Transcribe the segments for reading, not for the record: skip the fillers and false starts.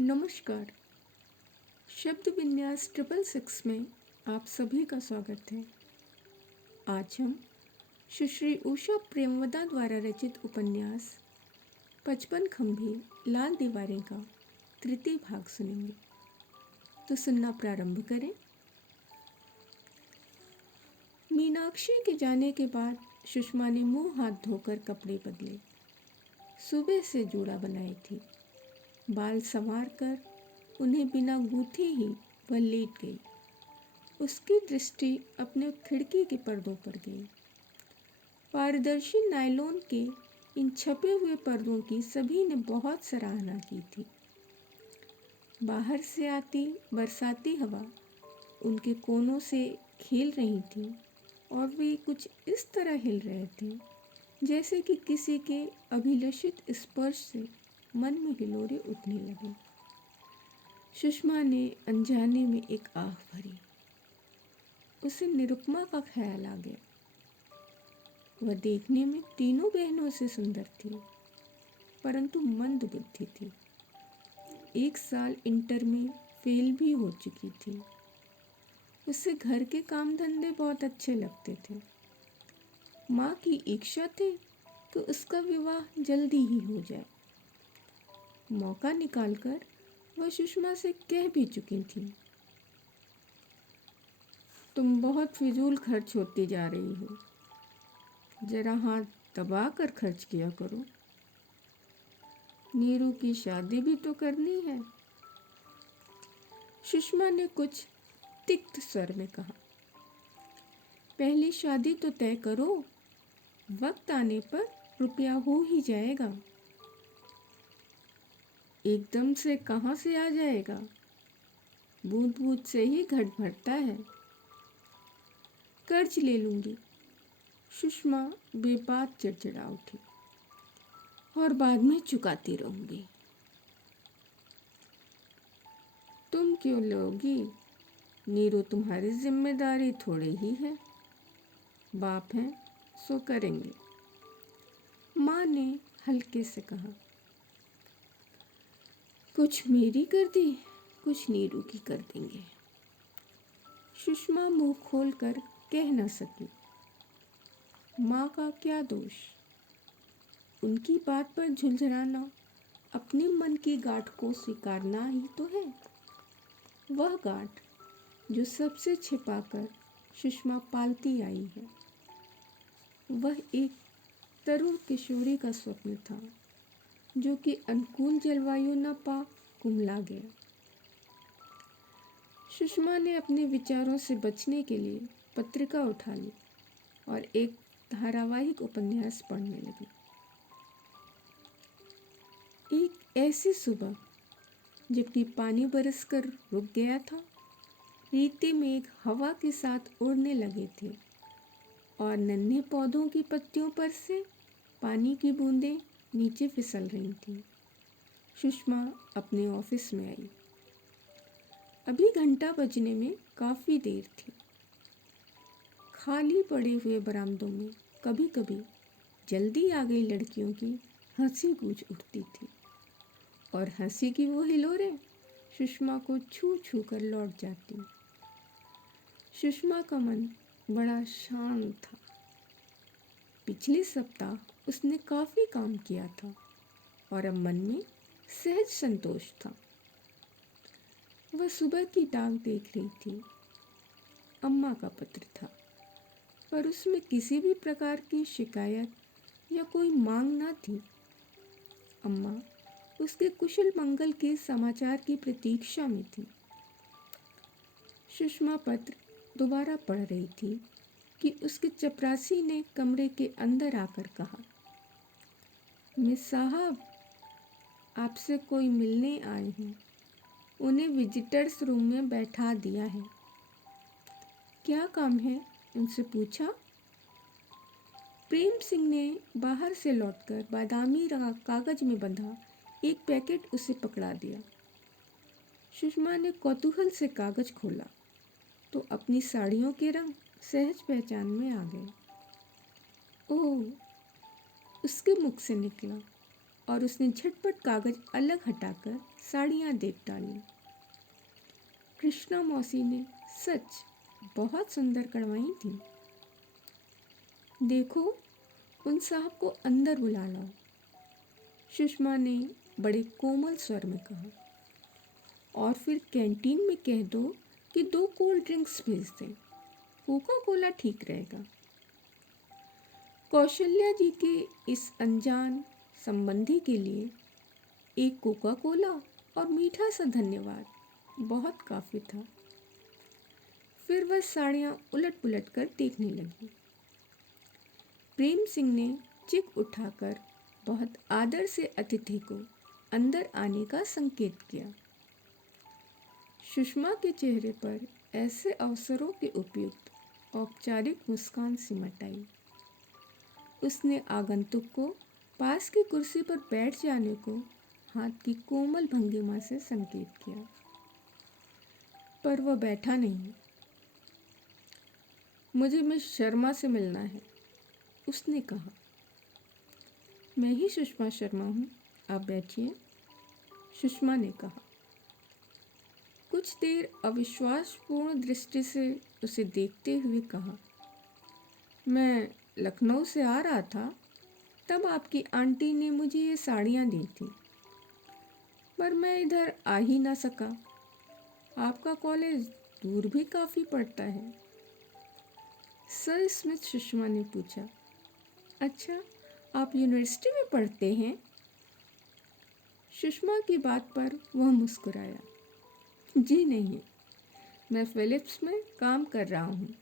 नमस्कार। शब्द विन्यास 666 में आप सभी का स्वागत है। आज हम सुश्री उषा प्रेमवदा द्वारा रचित उपन्यास 55 खंभे लाल दीवारें का तृतीय भाग सुनेंगे। तो सुनना प्रारंभ करें। मीनाक्षी के जाने के बाद सुषमा ने मुंह हाथ धोकर कपड़े बदले। सुबह से जूड़ा बनाई थी। बाल संवार कर उन्हें बिना गूंथे ही वह लेट गई। उसकी दृष्टि अपने खिड़की के पर्दों पर गई। पारदर्शी नायलॉन के इन छपे हुए पर्दों की सभी ने बहुत सराहना की थी। बाहर से आती बरसाती हवा उनके कोनों से खेल रही थी और वे कुछ इस तरह हिल रहे थे जैसे कि किसी के अभिलषित स्पर्श से मन में हिलोरे उठने लगे। सुषमा ने अनजाने में एक आह भरी। उसे निरुपमा का ख्याल आ गया। वह देखने में तीनों बहनों से सुंदर थी, परंतु मंद बुद्धि थी। 1 साल इंटर में फेल भी हो चुकी थी। उसे घर के काम धंधे बहुत अच्छे लगते थे। माँ की इच्छा थी कि उसका विवाह जल्दी ही हो जाए। मौका निकालकर वह सुषमा से कह भी चुकी थी, तुम बहुत फिजूल खर्च होती जा रही हो, जरा हाथ दबा कर खर्च किया करो। नीरू की शादी भी तो करनी है। सुषमा ने कुछ तिक्त स्वर में कहा, पहली शादी तो तय करो, वक्त आने पर रुपया हो ही जाएगा। एकदम से कहाँ से आ जाएगा? बूंद बूंद से ही घट भरता है। कर्ज ले लूंगी। सुषमा बेबाक चिड़चिड़ा उठी, और बाद में चुकाती रहूंगी। तुम क्यों लोगी? नीरू तुम्हारी जिम्मेदारी थोड़ी ही है। बाप हैं सो करेंगे। माँ ने हल्के से कहा, कुछ मेरी कर दी, कुछ नीरू की कर देंगे। सुषमा मुंह खोलकर कह न सकी। माँ का क्या दोष? उनकी बात पर झुंझलाना अपने मन की गांठ को स्वीकारना ही तो है। वह गांठ जो सबसे छिपाकर सुषमा पालती आई है। वह एक तरुण किशोरी का स्वप्न था जो कि अनुकूल जलवायु न पा कुम्हला गया। सुषमा ने अपने विचारों से बचने के लिए पत्रिका उठा ली और एक धारावाहिक उपन्यास पढ़ने लगी। एक ऐसी सुबह जबकि पानी बरसकर रुक गया था, रीते मेघ हवा के साथ उड़ने लगे थे और नन्हे पौधों की पत्तियों पर से पानी की बूंदें नीचे फिसल रही थीं। सुषमा अपने ऑफिस में आई। अभी घंटा बजने में काफ़ी देर थी। खाली पड़े हुए बरामदों में कभी कभी जल्दी आ गई लड़कियों की हंसी गूंज उठती थी और हंसी की वो हिलोरें सुषमा को छू छू कर लौट जाती। सुषमा का मन बड़ा शांत था। पिछले सप्ताह उसने काफ़ी काम किया था और अब मन में सहज संतोष था। वह सुबह की डाक देख रही थी। अम्मा का पत्र था, पर उसमें किसी भी प्रकार की शिकायत या कोई मांग न थी। अम्मा उसके कुशल मंगल के समाचार की प्रतीक्षा में थी। सुषमा पत्र दोबारा पढ़ रही थी कि उसके चपरासी ने कमरे के अंदर आकर कहा, मिस साहब, आपसे कोई मिलने आए हैं। उन्हें विजिटर्स रूम में बैठा दिया है। क्या काम है? उनसे पूछा। प्रेम सिंह ने बाहर से लौटकर बादामी कागज में बंधा एक पैकेट उसे पकड़ा दिया। सुषमा ने कौतूहल से कागज खोला तो अपनी साड़ियों के रंग सहज पहचान में आ गए। ओह, उसके मुख से निकला और उसने झटपट कागज अलग हटाकर साड़ियाँ देख डाली। कृष्णा मौसी ने सच बहुत सुंदर कढ़वाई थी। देखो, उन साहब को अंदर बुला लाओ, सुषमा ने बड़े कोमल स्वर में कहा। और फिर कैंटीन में कह दो कि 2 कोल्ड ड्रिंक्स भेज दें, कोका कोला ठीक रहेगा। कौशल्या जी के इस अनजान संबंधी के लिए एक कोका कोला और मीठा सा धन्यवाद बहुत काफ़ी था। फिर वह साड़ियाँ उलट पुलट कर देखने लगी। प्रेम सिंह ने चिक उठाकर बहुत आदर से अतिथि को अंदर आने का संकेत किया। सुषमा के चेहरे पर ऐसे अवसरों के उपयुक्त औपचारिक मुस्कान सिमट आई। उसने आगंतुक को पास की कुर्सी पर बैठ जाने को हाथ की कोमल भंगिमा से संकेत किया, पर वह बैठा नहीं। मुझे मिस शर्मा से मिलना है, उसने कहा। मैं ही सुषमा शर्मा हूँ, आप बैठिए, सुषमा ने कहा। कुछ देर अविश्वासपूर्ण दृष्टि से उसे देखते हुए कहा, मैं लखनऊ से आ रहा था, तब आपकी आंटी ने मुझे ये साड़ियाँ दी थी, पर मैं इधर आ ही ना सका। आपका कॉलेज दूर भी काफ़ी पड़ता है। सस्मित सुषमा ने पूछा, अच्छा, आप यूनिवर्सिटी में पढ़ते हैं? सुषमा की बात पर वह मुस्कुराया। जी नहीं, मैं फिलिप्स में काम कर रहा हूँ।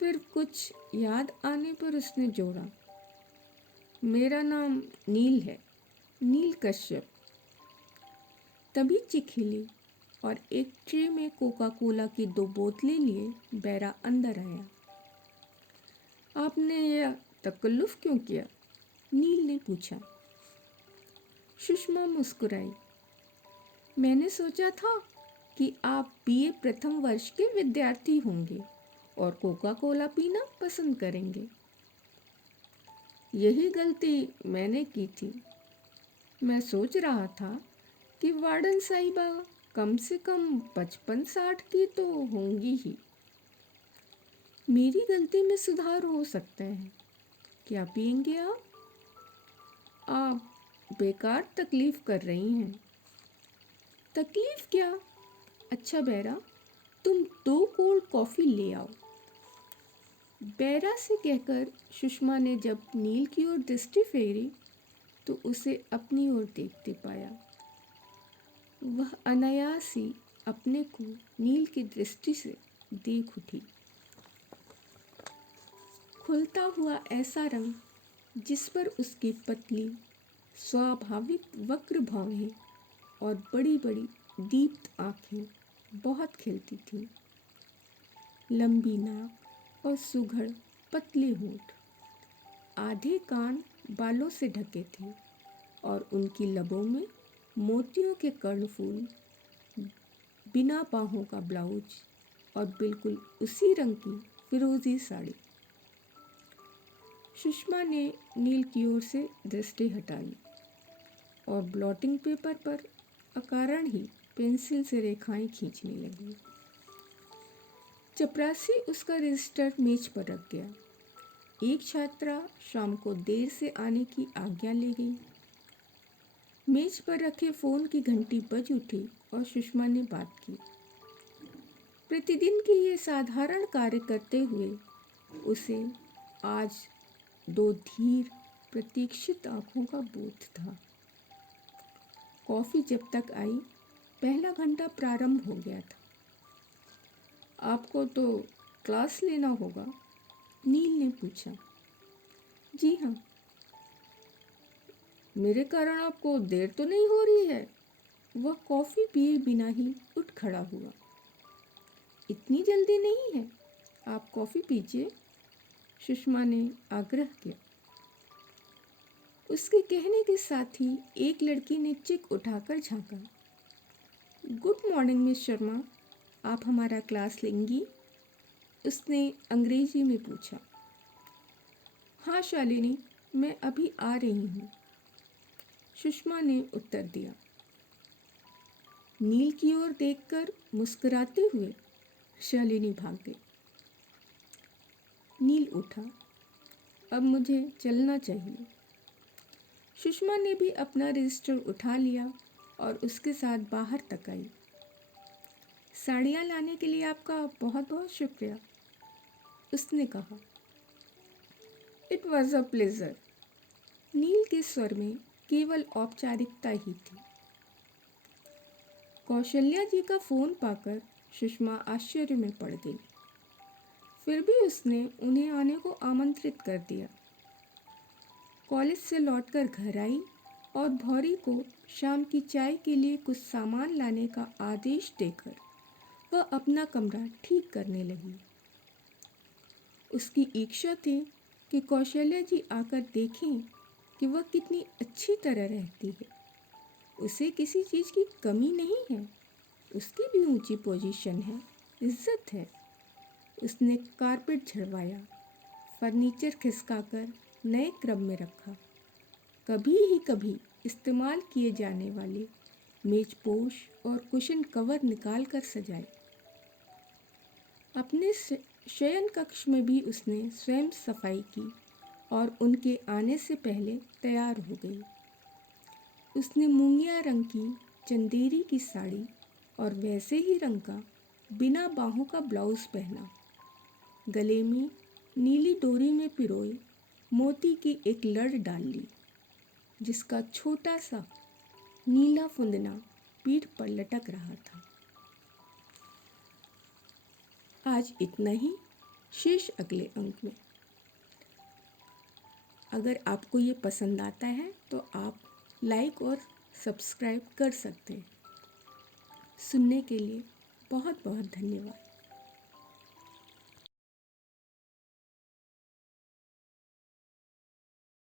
फिर कुछ याद आने पर उसने जोड़ा, मेरा नाम नील है, नील कश्यप। तभी चिक हिली और एक ट्रे में कोका कोला की 2 बोतलें लिए बैरा अंदर आया। आपने यह तकल्लुफ़ क्यों किया? नील ने पूछा। सुषमा मुस्कुराई। मैंने सोचा था कि आप बीए प्रथम वर्ष के विद्यार्थी होंगे और कोका कोला पीना पसंद करेंगे। यही गलती मैंने की थी। मैं सोच रहा था कि वार्डन साहिबा कम से कम 55-60 की तो होंगी ही। मेरी गलती में सुधार हो सकता है। क्या पिएंगे आप? आप बेकार तकलीफ कर रही हैं। तकलीफ क्या? अच्छा बैरा, तुम 2 कोल्ड कॉफ़ी ले आओ। बैरा से कहकर सुषमा ने जब नील की ओर दृष्टि फेरी तो उसे अपनी ओर देखते पाया। वह अनायास ही अपने को नील की दृष्टि से देख उठी। खुलता हुआ ऐसा रंग जिस पर उसकी पतली स्वाभाविक वक्र भौहें और बड़ी बड़ी दीप्त आँखें बहुत खिलती थीं। लंबी नाक और सुघड़ पतले होंठ, आधे कान बालों से ढके थे और उनकी लबों में मोतियों के कर्णफूल, बिना बाहों का ब्लाउज और बिल्कुल उसी रंग की फिरोजी साड़ी। सुषमा ने नील की ओर से दृष्टि हटाई और ब्लॉटिंग पेपर पर अकारण ही पेंसिल से रेखाएं खींचने लगी। चपरासी उसका रजिस्टर मेज पर रख गया। एक छात्रा शाम को देर से आने की आज्ञा ले गई। मेज पर रखे फ़ोन की घंटी बज उठी और सुषमा ने बात की। प्रतिदिन के ये साधारण कार्य करते हुए उसे आज 2 धीर प्रतीक्षित आँखों का बोध था। कॉफ़ी जब तक आई, पहला घंटा प्रारंभ हो गया था। आपको तो क्लास लेना होगा, नील ने पूछा। जी हाँ। मेरे कारण आपको देर तो नहीं हो रही है? वह कॉफ़ी पिए बिना ही उठ खड़ा हुआ। इतनी जल्दी नहीं है, आप कॉफ़ी पीजिए, सुषमा ने आग्रह किया। उसके कहने के साथ ही एक लड़की ने चिक उठाकर झांका। गुड मॉर्निंग मिस शर्मा, आप हमारा क्लास लेंगी? उसने अंग्रेजी में पूछा। हाँ शालिनी, मैं अभी आ रही हूँ। सुषमा ने उत्तर दिया। नील की ओर देखकर मुस्कुराते हुए शालिनी भाग गई। नील उठा। अब मुझे चलना चाहिए। सुषमा ने भी अपना रजिस्टर उठा लिया और उसके साथ बाहर तक आई। साड़ियाँ लाने के लिए आपका बहुत बहुत शुक्रिया, उसने कहा। It was a pleasure. Neel के स्वर में केवल औपचारिकता ही थी। कौशल्या जी का फ़ोन पाकर सुषमा आश्चर्य में पड़ गई। फिर भी उसने उन्हें आने को आमंत्रित कर दिया। कॉलेज से लौटकर घर आई और भौरी को शाम की चाय के लिए कुछ सामान लाने का आदेश देकर वह अपना कमरा ठीक करने लगी। उसकी इच्छा थी कि कौशल्या जी आकर देखें कि वह कितनी अच्छी तरह रहती है। उसे किसी चीज़ की कमी नहीं है। उसकी भी ऊंची पोजीशन है, इज्जत है। उसने कारपेट झड़वाया, फर्नीचर खिसकाकर नए क्रम में रखा। कभी इस्तेमाल किए जाने वाले मेजपोश और कुशन कवर निकाल कर सजाए। अपने शयन कक्ष में भी उसने स्वयं सफाई की और उनके आने से पहले तैयार हो गई। उसने मूंगिया रंग की चंदेरी की साड़ी और वैसे ही रंग का बिना बाहों का ब्लाउज पहना। गले में नीली डोरी में पिरोए मोती की एक लड़ डाल ली, जिसका छोटा सा नीला फुंदना पीठ पर लटक रहा था। आज इतना ही, शेष अगले अंक में। अगर आपको ये पसंद आता है तो आप लाइक और सब्सक्राइब कर सकते हैं। सुनने के लिए बहुत बहुत धन्यवाद।